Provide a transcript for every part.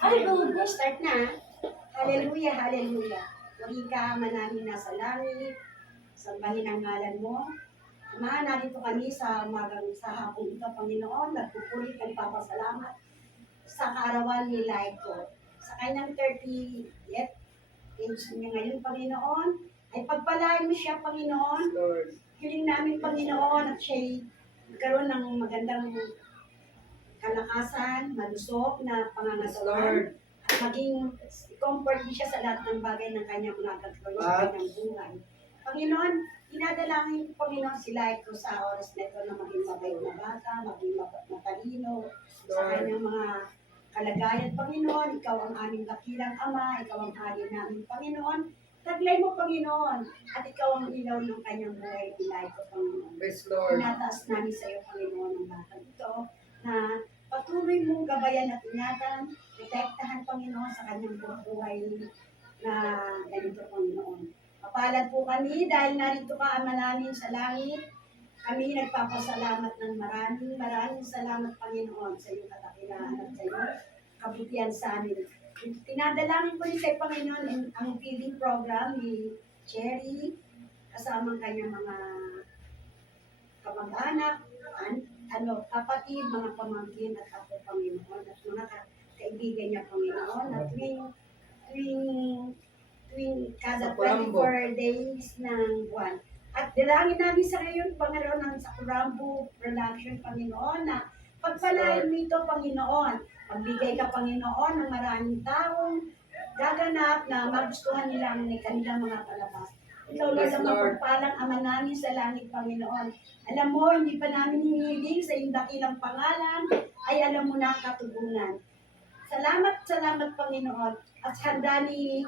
Ay, go, start na. Hallelujah, hallelujah. Muli ka man namin nasa langit, sambahin ang ngalan mo. Ama, narito kami sa sa hapong ito, Panginoon, nagpupuli, nagpapasalamat sa kaarawan ni Laiko. Sa kanyang 30th age niya ngayon, Panginoon, ay pagpalain mo siya, Panginoon. Lord. Hiling namin, Panginoon, at siya'y magkaroon ng magandang kalakasan, malusog na pangangatawan, at maging comfort din siya sa lahat ng bagay ng kanyang mga gagawin sa kanyang buhay. Panginoon, dinadalangin ko, Panginoon, sila ito sa oras na ito na maging mabait na bata, maging matalino sa kanyang mga kalagayan. Panginoon, ikaw ang aming dakilang Ama, ikaw ang hari namin, Panginoon. Taglay mo, Panginoon, at ikaw ang ilaw ng kanyang buhay, ilay ko, Panginoon. Yes, Lord. Tinataas namin sa iyo, Panginoon, ang batang ito, na patuloy mong gabayan at ingatan, protektahan, Panginoon, sa kanyang buhay na ganito, Panginoon. Mapalad po kami dahil narito ka, Ama namin sa langit. Kami nagpapasalamat ng maraming salamat, Panginoon, sa iyong katakilaan at sa iyong kabutihan sa amin. Tinadalangin ko rin kay Panginoon ang feeding program ni Cherry, kasama ang kanyang mga kamag-anak, kapatid, mga pamangkin at apo, Panginoon, at mga kaibigan niya, Panginoon, at tuwing kada 24 days ng buwan. At dalangin namin sa ngayon, Panginoon, ng sa Kurambo Production, Panginoon, na pagpalain mo ito, Panginoon. Pagbigay ka, Panginoon, ng maraming taong gaganap na magustuhan nila ang kanilang mga palabas. Ikaw, Lord, ang mapagpalang Ama namin sa langit, Panginoon. Alam mo, hindi pa namin hinihiling sa iyong dakilang pangalan, ay alam mo na ang katugunan. Salamat, Panginoon. At handa ni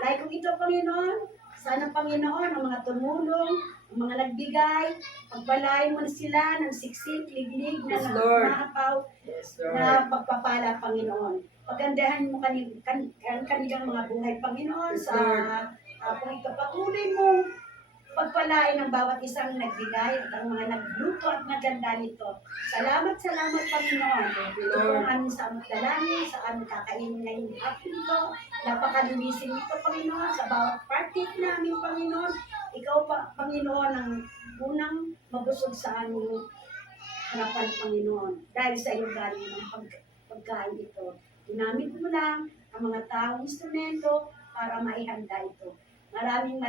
Laikong ito, Panginoon. Sana, Panginoon, ang mga tumulong, ang mga nagbigay, pagpalain mo na sila ng siksik, liglig, na nakapaw, na pagpapala, Panginoon. Pagandahan mo kanilang mga buhay, Panginoon, sa kung ito patuloy mo pagpalain ng bawat isang nagbigay at ang mga nagluto at naganda nito. Salamat, Panginoon. Ito ang aming sa dalangin, sa aming kakainin ngayong hapon ito. Napakalulisin ito, Panginoon, sa bawat party namin, Panginoon. Ikaw, Panginoon, ang unang mabusog sa aming harapan, Panginoon. Dahil sa iyo galing ng pagkain ito. Ginamit mo lang ang mga taong instrumento para maihanda ito. Maraming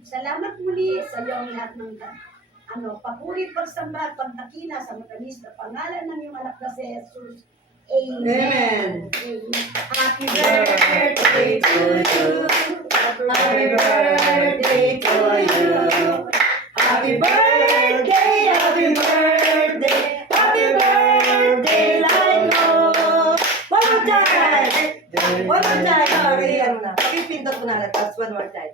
salamat muli sa iyong lahat ng papuri, pagsamba at pagdakila sa matamis na pangalan ng iyong anak na si Jesus. Amen. Happy birthday to you. Happy birthday to you. Happy birthday, happy birthday. Happy birthday, Laiko. One more time. Sorry, pindot ko na. Tapos one more time.